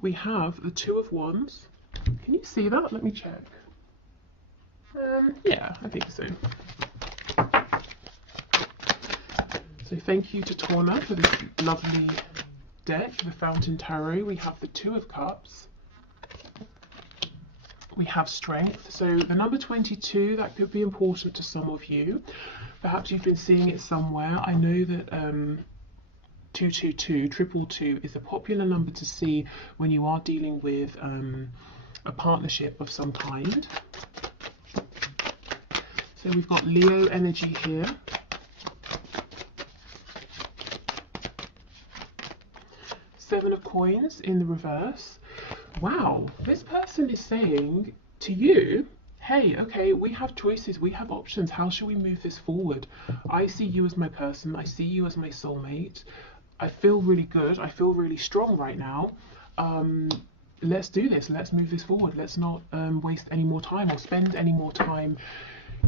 we have the Two of Wands. Can you see that? Let me check. Yeah, I think so. So thank you to Torna for this lovely deck, the Fountain Tarot. We have the Two of Cups. We have Strength. So the number 22, that could be important to some of you. Perhaps you've been seeing it somewhere. I know that 222, 222 is a popular number to see when you are dealing with a partnership of some kind. So we've got Leo energy here. Seven of Coins in the reverse. Wow, this person is saying to you, hey, okay, we have choices, we have options. How shall we move this forward? I see you as my person. I see you as my soulmate. I feel really good. I feel really strong right now. Let's do this. Let's move this forward. Let's not waste any more time or spend any more time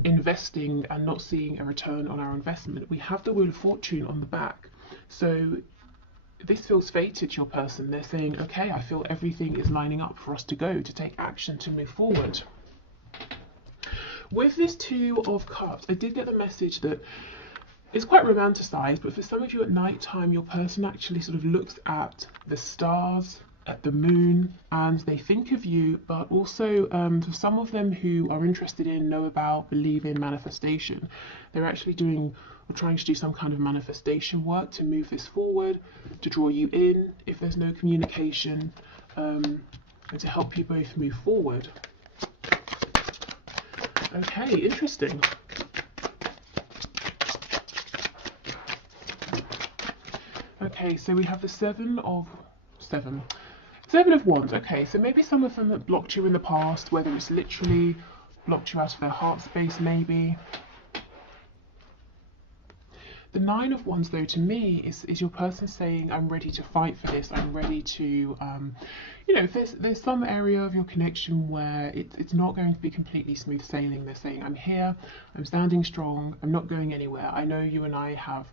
investing and not seeing a return on our investment. We have the Wheel of Fortune on the back. So this feels fated to your person. They're saying, okay, I feel everything is lining up for us to go, to take action, to move forward. With this Two of Cups, I did get the message that it's quite romanticized, but for some of you at night time, your person actually sort of looks at the stars, at the moon, and they think of you, but also for some of them who are interested in, know about, believe in manifestation, they're actually doing or trying to do some kind of manifestation work to move this forward, to draw you in if there's no communication, and to help you both move forward. Okay, interesting. Okay, so we have the Seven of Wands. Okay, so maybe some of them that blocked you in the past, whether it's literally blocked you out of their heart space, maybe. The Nine of Wands, though, to me is your person saying, I'm ready to fight for this. I'm ready to, you know, if there's some area of your connection where it's not going to be completely smooth sailing, they're saying, I'm here, I'm standing strong, I'm not going anywhere. I know you and I have,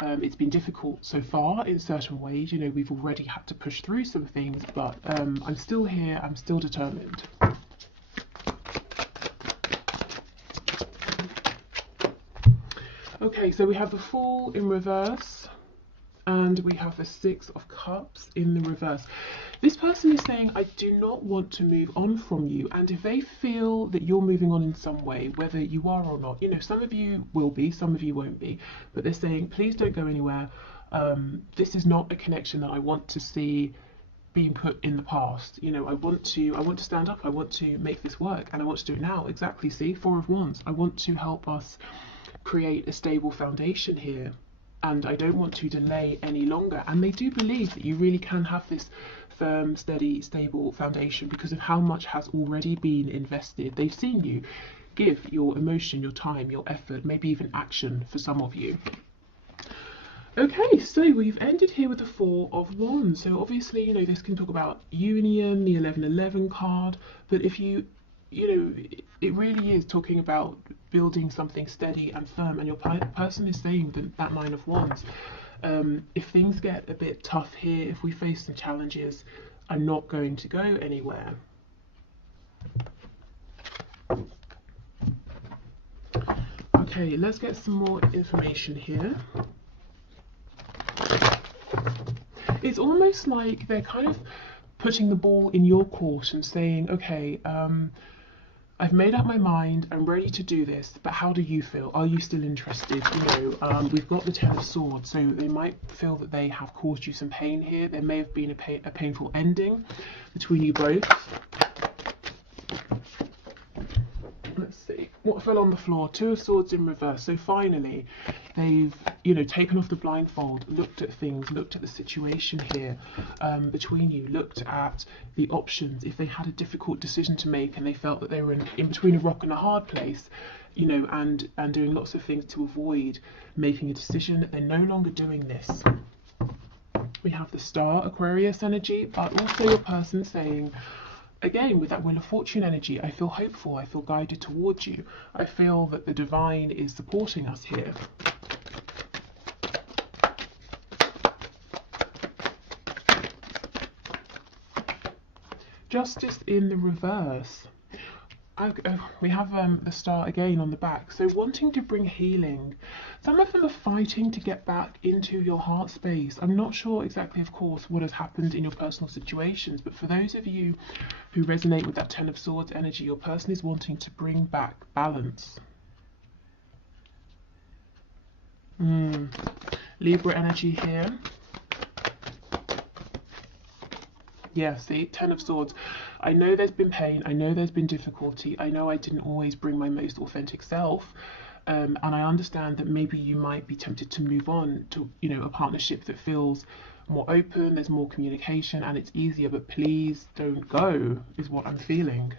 it's been difficult so far in certain ways. You know, we've already had to push through some things, but I'm still here, I'm still determined. Okay, so we have the Fool in reverse, and we have the Six of Cups in the reverse. This person is saying, I do not want to move on from you. And if they feel that you're moving on in some way, whether you are or not, you know, some of you will be, some of you won't be, but they're saying, please don't go anywhere. This is not a connection that I want to see being put in the past. You know, I want to stand up, I want to make this work, and I want to do it now. Exactly, see, Four of Wands. I want to help us create a stable foundation here, and I don't want to delay any longer. And they do believe that you really can have this firm, steady, stable foundation because of how much has already been invested. They've seen you give your emotion, your time, your effort, maybe even action for some of you. Okay, so we've ended here with the Four of Wands. So obviously, you know, this can talk about union, the 1111 card, but if you know, it really is talking about building something steady and firm, and your person is saying that Nine of Wands. If things get a bit tough here, if we face some challenges, I'm not going to go anywhere. Okay, let's get some more information here. It's almost like they're kind of putting the ball in your court and saying, okay, I've made up my mind, I'm ready to do this, but how do you feel? Are you still interested? You know, we've got the Ten of Swords, so they might feel that they have caused you some pain here. There may have been a painful ending between you both. Let's see, what fell on the floor? Two of Swords in reverse. So finally, they've, you know, taken off the blindfold, looked at things, looked at the situation here between you, looked at the options. If they had a difficult decision to make and they felt that they were in between a rock and a hard place, you know, and doing lots of things to avoid making a decision, they're no longer doing this. We have the Star, Aquarius energy, but also your person saying, again, with that Wheel of Fortune energy, I feel hopeful, I feel guided towards you. I feel that the divine is supporting us here. Justice in the reverse. We have the star again on the back. So wanting to bring healing. Some of them are fighting to get back into your heart space. I'm not sure exactly, of course, what has happened in your personal situations, but for those of you who resonate with that Ten of Swords energy, your person is wanting to bring back balance. Libra energy here. Yeah, see, Ten of Swords. I know there's been pain. I know there's been difficulty. I know I didn't always bring my most authentic self. And I understand that maybe you might be tempted to move on to, a partnership that feels more open, there's more communication, and it's easier. But please don't go, is what I'm feeling.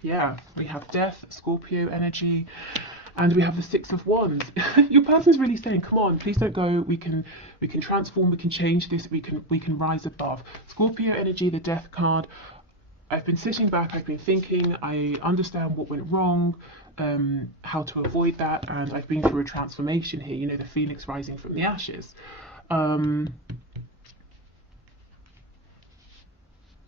Yeah, we have Death, Scorpio energy. And we have the Six of Wands. Your person's really saying, come on, please don't go. We can transform, we can change this, we can rise above. Scorpio energy, the Death card. I've been sitting back, I've been thinking, I understand what went wrong, how to avoid that, and I've been through a transformation here, the phoenix rising from the ashes.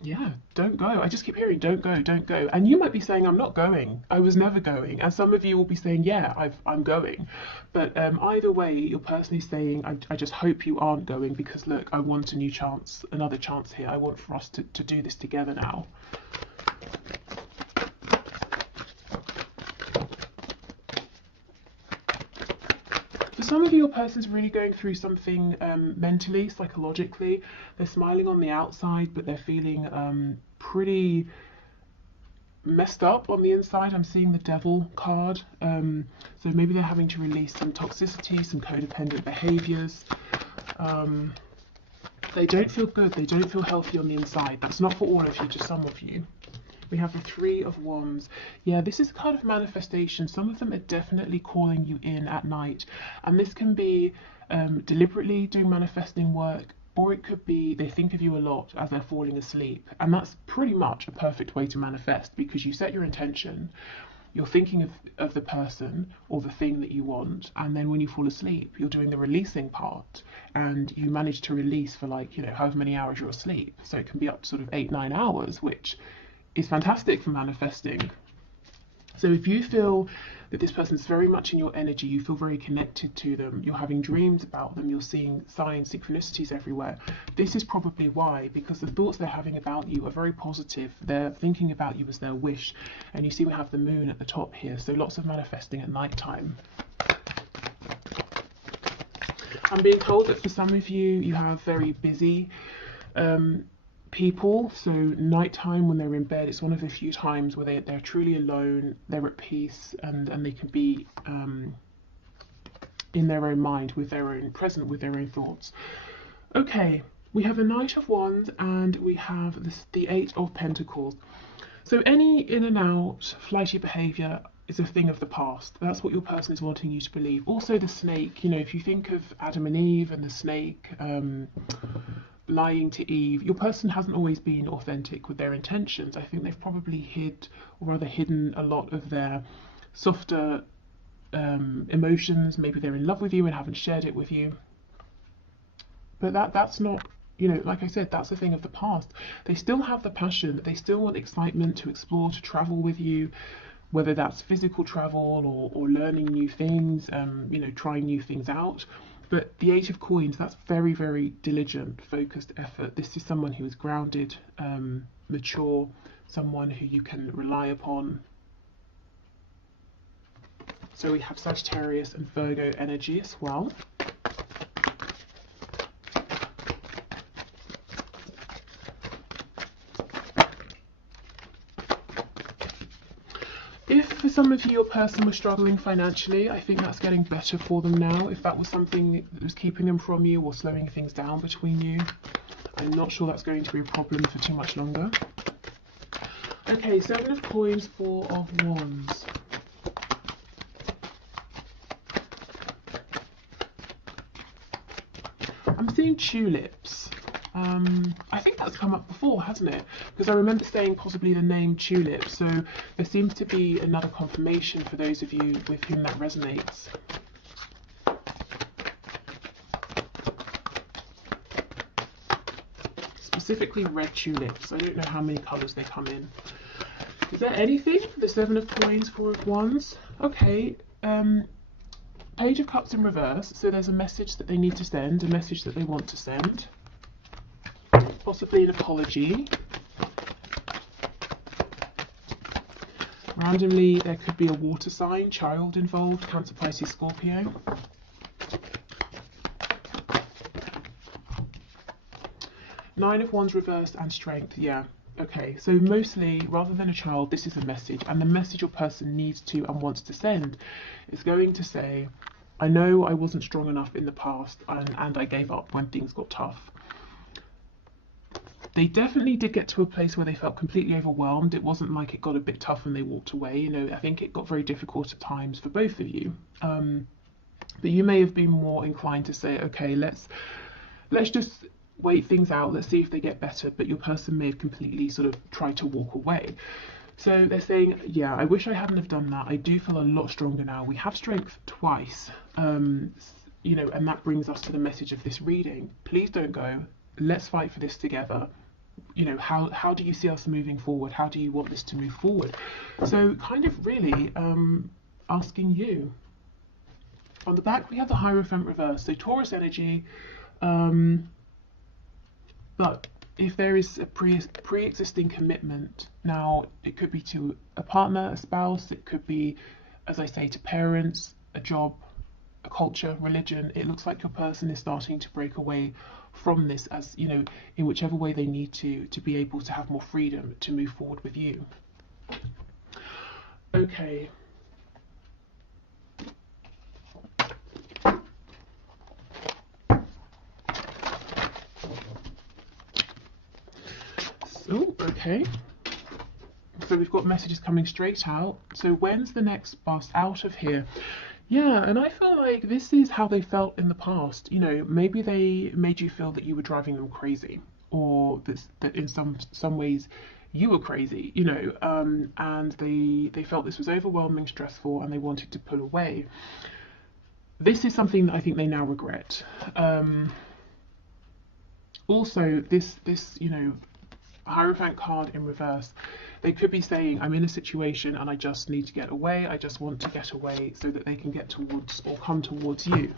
Yeah, don't go. I just keep hearing, don't go, don't go. And you might be saying, I'm not going. I was never going. And some of you will be saying, yeah, I'm going. But either way, your person is saying, I just hope you aren't going, because look, I want a new chance, another chance here. I want for us to do this together now. For some of you, your person's really going through something mentally, psychologically. They're smiling on the outside, but they're feeling pretty messed up on the inside. I'm seeing the Devil card. So maybe they're having to release some toxicity, some codependent behaviors. They don't feel good. They don't feel healthy on the inside. That's not for all of you, just some of you. We have the Three of Wands. Yeah, this is kind of manifestation. Some of them are definitely calling you in at night. And this can be deliberately doing manifesting work, or it could be they think of you a lot as they're falling asleep. And that's pretty much a perfect way to manifest, because you set your intention, you're thinking of the person or the thing that you want, and then when you fall asleep, you're doing the releasing part, and you manage to release for however many hours you're asleep. So it can be up to sort of 8-9 hours, which is fantastic for manifesting. So if you feel that this person's very much in your energy, you feel very connected to them, you're having dreams about them, you're seeing signs, synchronicities everywhere, this is probably why, because the thoughts they're having about you are very positive. They're thinking about you as their wish. And you see we have the moon at the top here, so lots of manifesting at night time. I'm being told that for some of you, you have very busy people, so nighttime when they're in bed, it's one of the few times where they're truly alone, they're at peace, and they can be in their own mind, present with their own thoughts. Okay, we have a Knight of Wands, and we have the Eight of Pentacles. So any in and out flighty behavior is a thing of the past. That's what your person is wanting you to believe. Also the snake, if you think of Adam and Eve and the snake lying to Eve, your person hasn't always been authentic with their intentions. I think they've probably hidden a lot of their softer emotions. Maybe they're in love with you and haven't shared it with you. But that's not, like I said, that's a thing of the past. They still have the passion. They still want excitement to explore, to travel with you, whether that's physical travel or learning new things, trying new things out. But the Eight of Coins, that's very, very diligent, focused effort. This is someone who is grounded, mature, someone who you can rely upon. So we have Sagittarius and Virgo energy as well. If for some of you your person was struggling financially, I think that's getting better for them now. If that was something that was keeping them from you or slowing things down between you, I'm not sure that's going to be a problem for too much longer. Okay, Seven of Coins, Four of Wands. I'm seeing tulips. I think that's come up before, hasn't it? Because I remember saying possibly the name tulip, so there seems to be another confirmation for those of you with whom that resonates. specifically red tulips. I don't know how many colours they come in. Is there anything for the 7 of coins, 4 of wands? Okay, Page of Cups in reverse. So there's a message that they need to send, a message that they want to send. Possibly an apology. Randomly, there could be a water sign, child involved, Cancer, Pisces, Scorpio. Nine of Wands reversed and Strength, yeah. Okay, so mostly, rather than a child, this is a message. And the message your person needs to and wants to send is going to say, I know I wasn't strong enough in the past and I gave up when things got tough. They definitely did get to a place where they felt completely overwhelmed. It wasn't like it got a bit tough and they walked away. You know, I think it got very difficult at times for both of you. But you may have been more inclined to say, okay, let's just wait things out. Let's see if they get better. But your person may have completely sort of tried to walk away. So they're saying, yeah, I wish I hadn't have done that. I do feel a lot stronger now. We have Strength twice, you know, and that brings us to the message of this reading. Please don't go. Let's fight for this together. You know, how do you see us moving forward? How do you want this to move forward? So kind of really asking you. On the back, we have the Hierophant reverse. So Taurus energy, but if there is a pre-existing commitment, now it could be to a partner, a spouse, it could be, as I say, to parents, a job, a culture, religion. It looks like your person is starting to break away from this, as you know, in whichever way they need to be able to have more freedom to move forward with you. Okay. So, okay. So we've got messages coming straight out. So when's the next bus out of here? Yeah, and I feel like this is how they felt in the past. You know, maybe they made you feel that you were driving them crazy, or that in some ways you were crazy, you know, and they felt this was overwhelming, stressful, and they wanted to pull away. This is something that I think they now regret. Also, this you know, Hierophant card in reverse, they could be saying, I'm in a situation and I just need to get away. I just want to get away so that they can get towards or come towards you.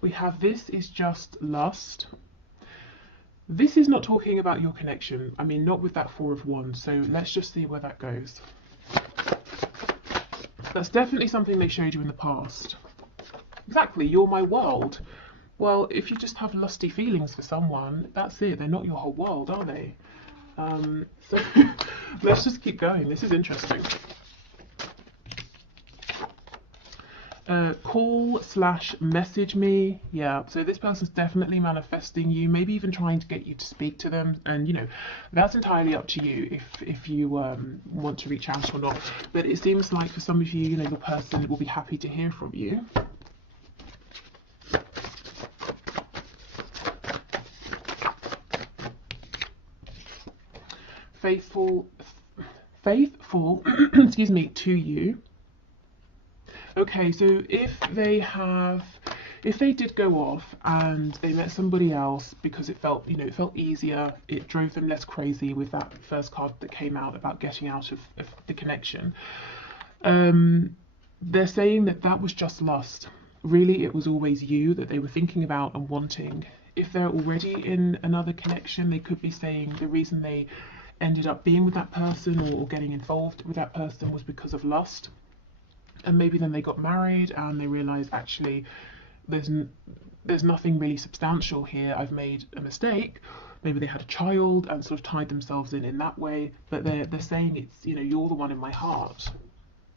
We have this is just lust. This is not talking about your connection. I mean, not with that 4 of Wands. So let's just see where that goes. That's definitely something they showed you in the past. Exactly, you're my world. Well, if you just have lusty feelings for someone, that's it. They're not your whole world, are they? So let's just keep going. This is interesting. Call/message me. Yeah, so this person's definitely manifesting you, maybe even trying to get you to speak to them. And, you know, that's entirely up to you if you want to reach out or not. But it seems like for some of you, you know, the person will be happy to hear from you. Faithful, excuse me, to you. Okay, so if they did go off and they met somebody else because it felt, you know, it felt easier, it drove them less crazy with that first card that came out about getting out of the connection, they're saying that was just lust. Really, it was always you that they were thinking about and wanting. If they're already in another connection, they could be saying the reason they ended up being with that person or getting involved with that person was because of lust. And maybe then they got married and they realized, actually, there's nothing really substantial here. I've made a mistake. Maybe they had a child and sort of tied themselves in that way. But they're saying it's, you know, you're the one in my heart.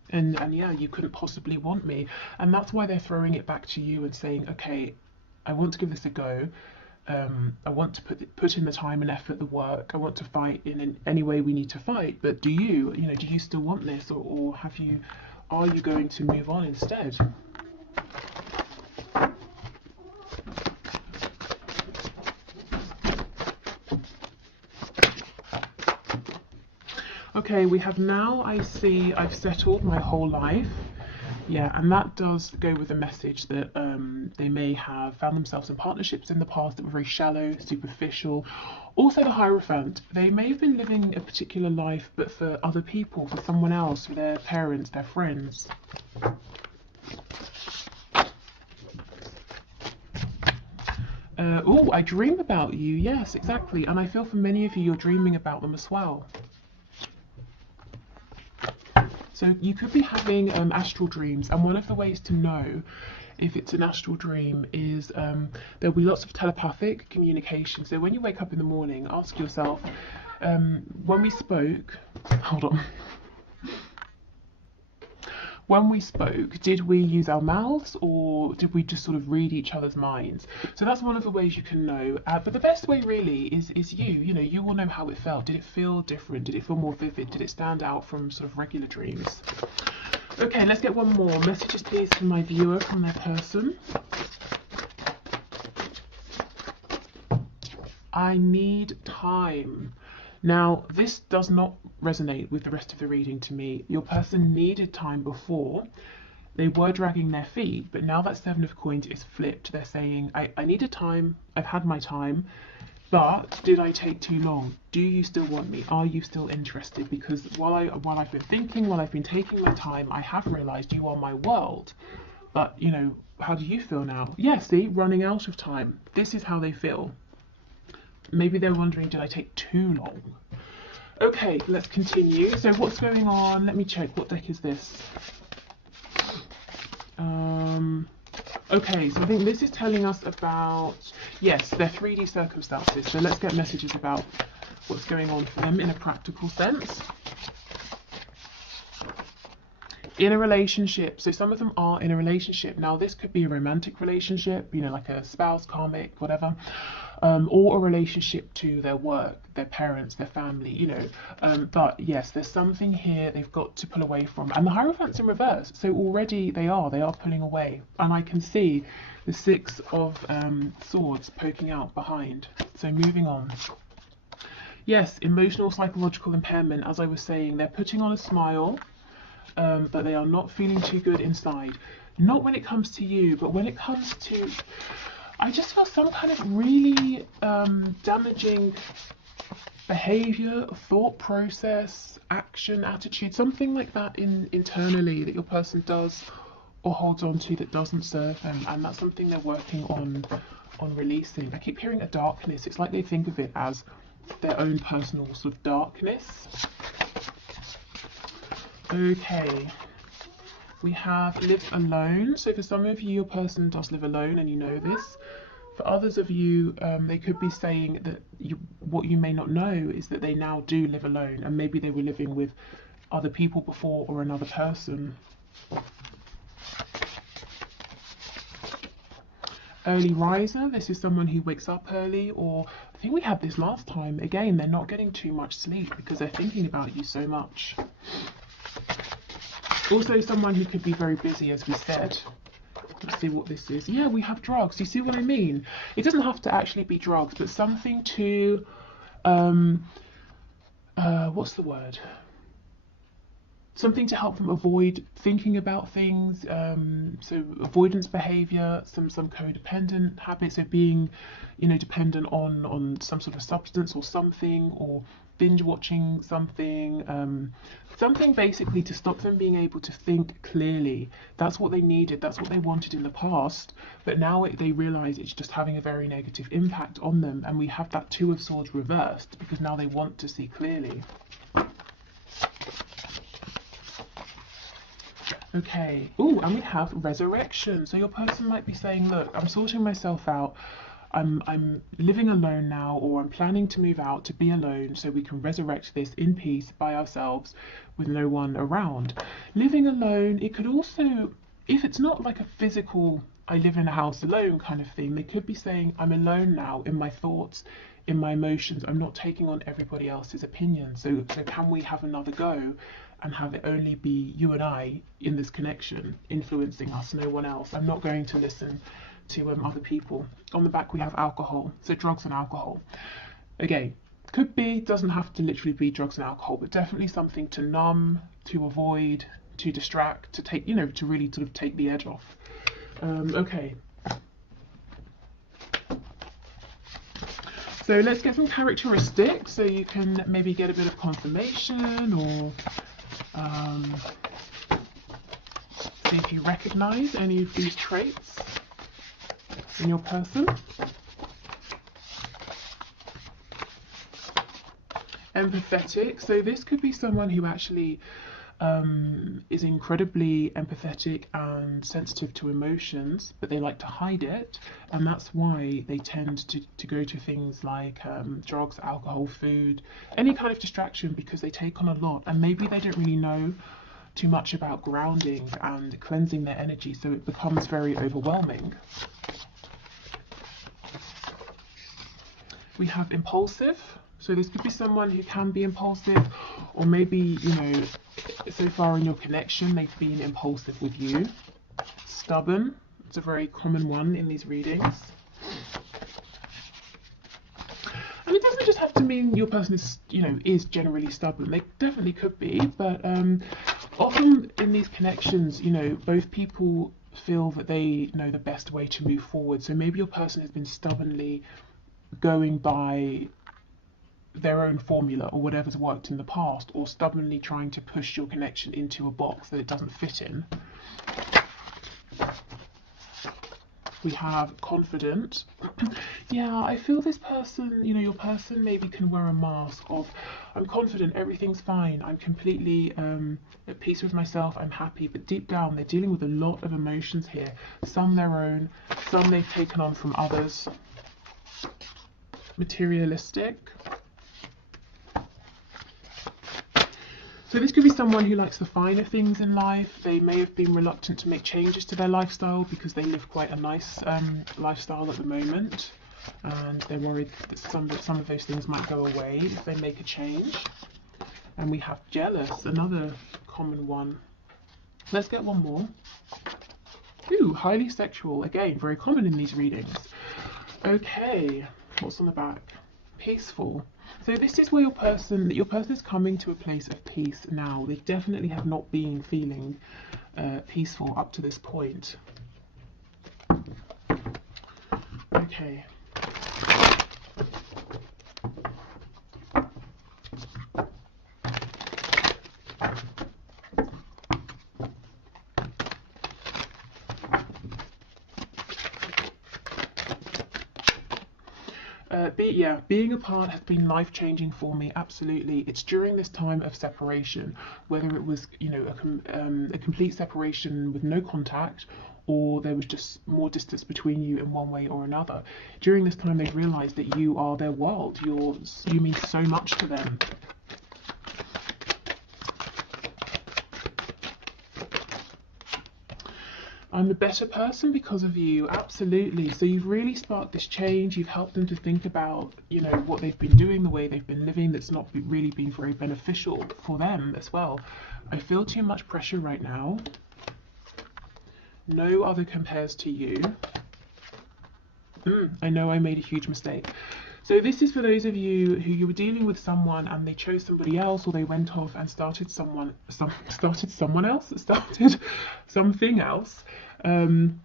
And yeah, you couldn't possibly want me. And that's why they're throwing it back to you and saying, okay, I want to give this a go. I want to put in the time and effort, the work. I want to fight in any way we need to fight. But do you still want this, or are you going to move on instead? Okay, we have now, I see, I've settled my whole life. Yeah, and that does go with the message that they may have found themselves in partnerships in the past that were very shallow, superficial. Also, the Hierophant, they may have been living a particular life, but for other people, for someone else, for their parents, their friends. Oh, I dream about you. Yes, exactly. And I feel for many of you, you're dreaming about them as well. So you could be having astral dreams, and one of the ways to know if it's an astral dream is there'll be lots of telepathic communication. So when you wake up in the morning, ask yourself, when we spoke, hold on. When we spoke, did we use our mouths or did we just sort of read each other's minds? So that's one of the ways you can know. But the best way really is you know, you will know how it felt. Did it feel different? Did it feel more vivid? Did it stand out from sort of regular dreams? Okay, let's get one more. Messages please from my viewer, from their person. I need time. Now, this does not resonate with the rest of the reading to me. Your person needed time before. They were dragging their feet, but now that Seven of Coins is flipped. They're saying, I needed time, I've had my time, but did I take too long? Do you still want me? Are you still interested? Because while I've been thinking, while I've been taking my time, I have realised you are my world. But, you know, how do you feel now? Yeah, see, running out of time. This is how they feel. Maybe they're wondering, did I take too long? Okay, let's continue. So what's going on? Let me check. What deck is this? Okay, so I think this is telling us about, yes, their 3D circumstances. So let's get messages about what's going on for them in a practical sense. In a relationship, so some of them are in a relationship. Now this could be a romantic relationship, you know, like a spouse, karmic, whatever, or a relationship to their work, their parents, their family, you know. But yes, there's something here they've got to pull away from. And the Hierophant's in reverse, so already they are pulling away. And I can see the Six of Swords poking out behind. So moving on. Yes, emotional, psychological impairment, as I was saying, they're putting on a smile. But they are not feeling too good inside. Not when it comes to you, but when it comes to, I just feel some kind of really damaging behavior, thought process, action, attitude, something like that internally that your person does or holds on to that doesn't serve them, and that's something they're working on releasing. I keep hearing a darkness. It's like they think of it as their own personal sort of darkness. Okay, we have live alone. So for some of you, your person does live alone and you know this. For others of you, they could be saying that what you may not know is that they now do live alone, and maybe they were living with other people before or another person. Early riser, this is someone who wakes up early, or I think we had this last time. Again, they're not getting too much sleep because they're thinking about you so much. Also someone who could be very busy, as we said. Let's see what this is. Yeah, we have drugs. You see what I mean? It doesn't have to actually be drugs, but something to, what's the word? Something to help them avoid thinking about things. So avoidance behavior, some codependent habits of being, you know, dependent on some sort of substance or something, or binge watching something, something basically to stop them being able to think clearly. That's what they needed, that's what they wanted in the past, but now they realise it's just having a very negative impact on them, and we have that Two of Swords reversed because now they want to see clearly. Okay, oh, and we have resurrection. So your person might be saying, look, I'm sorting myself out. I'm living alone now, or I'm planning to move out to be alone so we can resurrect this in peace by ourselves with no one around. Living alone, it could also, if it's not like a physical, I live in a house alone kind of thing, they could be saying, I'm alone now in my thoughts, in my emotions. I'm not taking on everybody else's opinion. So can we have another go and have it only be you and I in this connection, influencing us, no one else? I'm not going to listen to other people. On the back we have alcohol, so drugs and alcohol. Again, could be, doesn't have to literally be drugs and alcohol, but definitely something to numb, to avoid, to distract, to take, you know, to really sort of take the edge off. Okay. So let's get some characteristics so you can maybe get a bit of confirmation, or see if you recognize any of these traits in your person. Empathetic. So this could be someone who actually is incredibly empathetic and sensitive to emotions, but they like to hide it, and that's why they tend to go to things like drugs, alcohol, food, any kind of distraction, because they take on a lot, and maybe they don't really know too much about grounding and cleansing their energy, so it becomes very overwhelming. We have impulsive. So this could be someone who can be impulsive, or maybe, you know, so far in your connection, they've been impulsive with you. Stubborn. It's a very common one in these readings. And it doesn't just have to mean your person is, you know, is generally stubborn. They definitely could be, but often in these connections, you know, both people feel that they know the best way to move forward. So maybe your person has been stubbornly going by their own formula or whatever's worked in the past, or stubbornly trying to push your connection into a box that it doesn't fit in. We have confident. Yeah, I feel this person, you know, your person maybe can wear a mask of, I'm confident, everything's fine, I'm completely at peace with myself, I'm happy, but deep down they're dealing with a lot of emotions here, some their own, some they've taken on from others. Materialistic. So this could be someone who likes the finer things in life. They may have been reluctant to make changes to their lifestyle because they live quite a nice lifestyle at the moment, and they're worried that some of those things might go away if they make a change. And we have jealous, another common one. Let's get one more. Ooh, highly sexual, again, very common in these readings. Okay, what's on the back? Peaceful. So this is where your person is coming to a place of peace now. They definitely have not been feeling peaceful up to this point. Okay. Being apart has been life-changing for me, absolutely. It's during this time of separation, whether it was, you know, a complete separation with no contact, or there was just more distance between you in one way or another. During this time, they've realised that you are their world. You mean so much to them. I'm a better person because of you, absolutely. So you've really sparked this change. You've helped them to think about, you know, what they've been doing, the way they've been living, that's not really been very beneficial for them as well. I feel too much pressure right now. No other compares to you. I know I made a huge mistake. So this is for those of you who you were dealing with someone and they chose somebody else, or they went off and started something else, and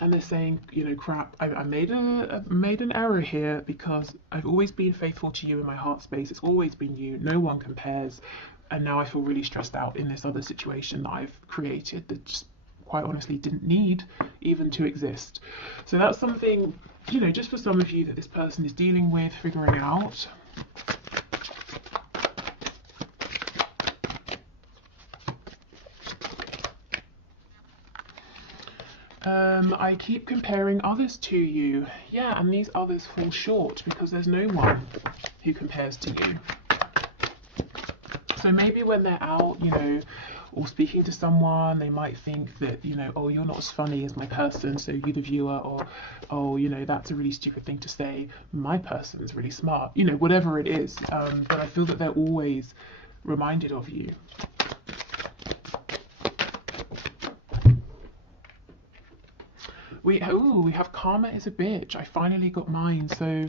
they're saying, you know, crap, I made an error here, because I've always been faithful to you in my heart space. It's always been you. No one compares, and now I feel really stressed out in this other situation that I've created that just quite honestly didn't need even to exist. So that's something, you know, just for some of you that this person is dealing with, figuring out. I keep comparing others to you. Yeah, and these others fall short because there's no one who compares to you. So maybe when they're out, you know, or speaking to someone, they might think that, you know, oh, you're not as funny as my person, so you the viewer, or, oh, you know, that's a really stupid thing to say, my person's really smart, you know, whatever it is. But I feel that they're always reminded of you. We have karma is a bitch. I finally got mine. So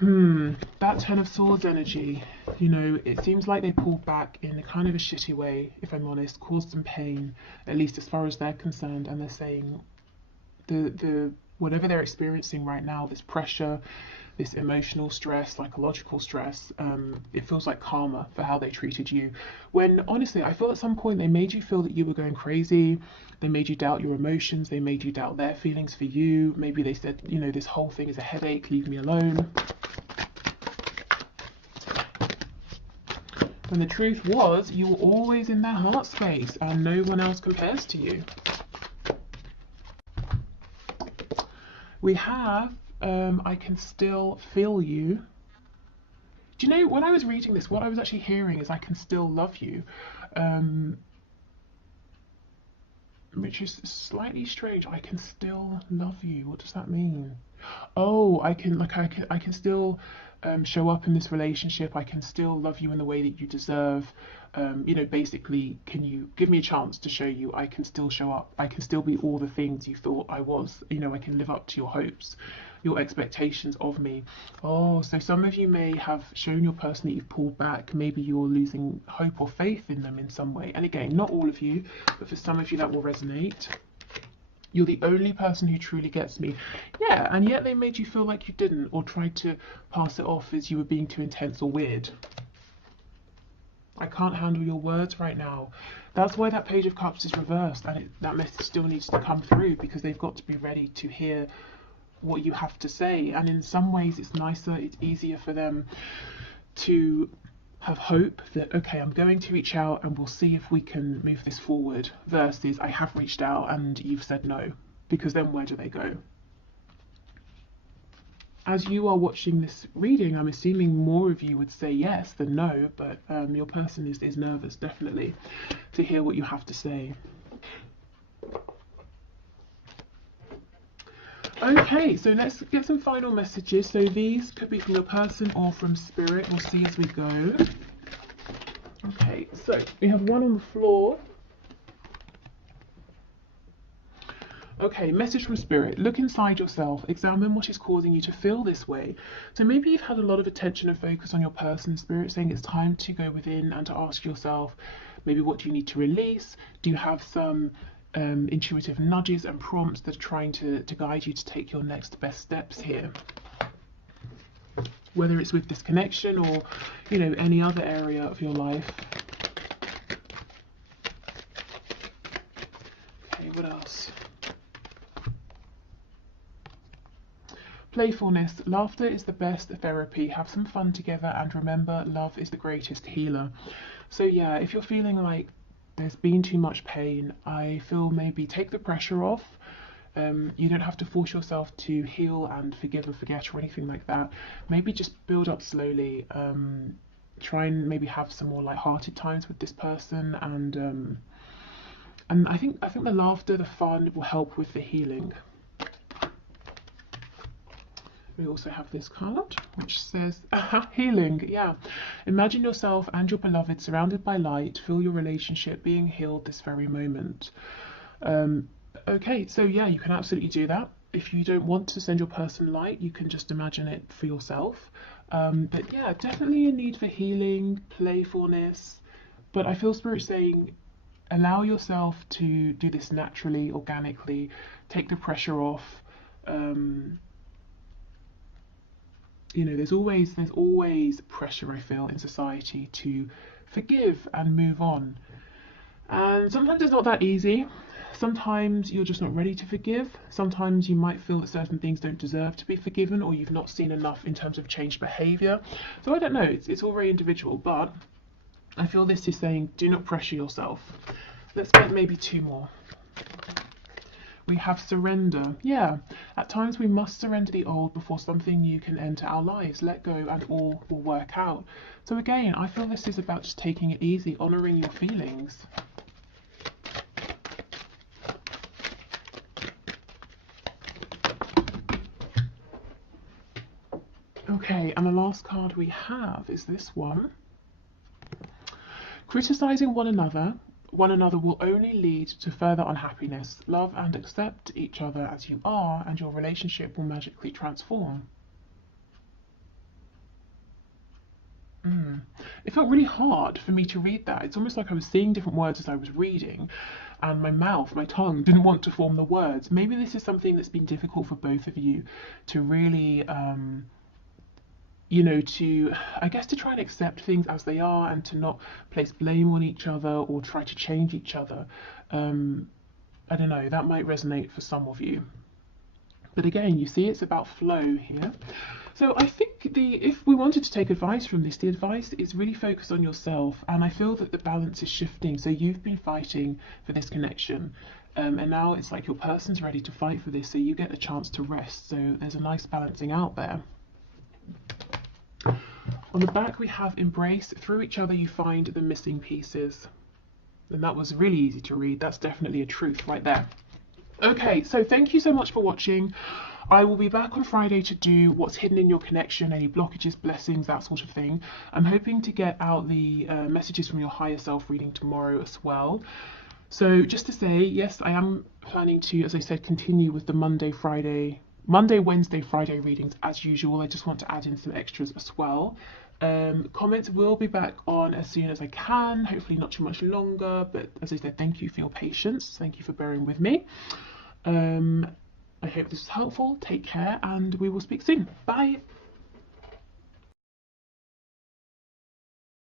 That Ten of Swords energy, it seems like they pulled back in a kind of a shitty way, if I'm honest, caused some pain, at least as far as they're concerned, and they're saying the whatever they're experiencing right now, this pressure, this emotional stress, psychological stress, it feels like karma for how they treated you. When honestly, I feel at some point they made you feel that you were going crazy. They made you doubt your emotions. They made you doubt their feelings for you. Maybe they said, this whole thing is a headache, leave me alone. And the truth was, you were always in their heart space and no one else compares to you. We have, I can still feel you. Do you know, when I was reading this, what I was actually hearing is I can still love you. Which is slightly strange. I can still love you. What does that mean? Oh, I can still show up in this relationship. I can still love you in the way that you deserve. Basically, can you give me a chance to show you I can still show up? I can still be all the things you thought I was. I can live up to your hopes, your expectations of me. Oh, so some of you may have shown your person that you've pulled back. Maybe you're losing hope or faith in them in some way. And again, not all of you, but for some of you that will resonate. You're the only person who truly gets me. Yeah, and yet they made you feel like you didn't, or tried to pass it off as you were being too intense or weird. I can't handle your words right now. That's why that Page of Cups is reversed, and that message still needs to come through, because they've got to be ready to hear what you have to say. And in some ways it's nicer, it's easier for them to have hope that, okay, I'm going to reach out and we'll see if we can move this forward, versus I have reached out and you've said no, because then where do they go? As you are watching this reading, I'm assuming more of you would say yes than no, but your person is nervous, definitely, to hear what you have to say. Okay, so let's get some final messages. So these could be from your person or from spirit. We'll see as we go. Okay, so we have one on the floor. Okay, message from spirit. Look inside yourself. Examine what is causing you to feel this way. So maybe you've had a lot of attention and focus on your person. Spirit saying it's time to go within and to ask yourself, maybe what do you need to release? Do you have some intuitive nudges and prompts that are trying to guide you to take your next best steps here? Whether it's with this connection or, any other area of your life. Okay, what else? Playfulness. Laughter is the best therapy. Have some fun together, and remember, love is the greatest healer. So yeah, if you're feeling like there's been too much pain, I feel maybe take the pressure off. You don't have to force yourself to heal and forgive and forget or anything like that. Maybe just build up slowly. Try and maybe have some more light-hearted times with this person, and I think the laughter, the fun will help with the healing. We also have this card which says healing. Yeah, imagine yourself and your beloved surrounded by light. Feel your relationship being healed this very moment. Okay, so yeah, you can absolutely do that. If you don't want to send your person light, you can just imagine it for yourself. But yeah, definitely a need for healing, playfulness. But I feel spirit saying, allow yourself to do this naturally, organically. Take the pressure off. There's always pressure, I feel, in society to forgive and move on. And sometimes it's not that easy. Sometimes you're just not ready to forgive. Sometimes you might feel that certain things don't deserve to be forgiven, or you've not seen enough in terms of changed behaviour. So I don't know, it's all very individual, but I feel this is saying, do not pressure yourself. Let's get maybe two more. We have surrender. Yeah, at times we must surrender the old before something new can enter our lives. Let go and all will work out. So again, I feel this is about just taking it easy, honouring your feelings. Okay, and the last card we have is this one. Criticising one another will only lead to further unhappiness. Love and accept each other as you are, and your relationship will magically transform. It felt really hard for me to read that. It's almost like I was seeing different words as I was reading, and my mouth, my tongue didn't want to form the words. Maybe this is something that's been difficult for both of you to really, I guess, to try and accept things as they are and to not place blame on each other or try to change each other. I don't know, that might resonate for some of you. But again, you see, it's about flow here. So I think if we wanted to take advice from this, the advice is really focused on yourself. And I feel that the balance is shifting. So you've been fighting for this connection. And now it's like your person's ready to fight for this. So you get a chance to rest. So there's a nice balancing out there. On the back, we have embrace. Through each other, you find the missing pieces. And that was really easy to read. That's definitely a truth right there. Okay, so thank you so much for watching. I will be back on Friday to do what's hidden in your connection, any blockages, blessings, that sort of thing. I'm hoping to get out the messages from your higher self reading tomorrow as well. So just to say, yes, I am planning to, as I said, continue with the Monday, Wednesday, Friday readings as usual. I just want to add in some extras as well. Comments will be back on as soon as I can, hopefully not too much longer, but as I said, thank you for your patience. Thank you for bearing with me. I hope this was helpful. Take care and we will speak soon. Bye.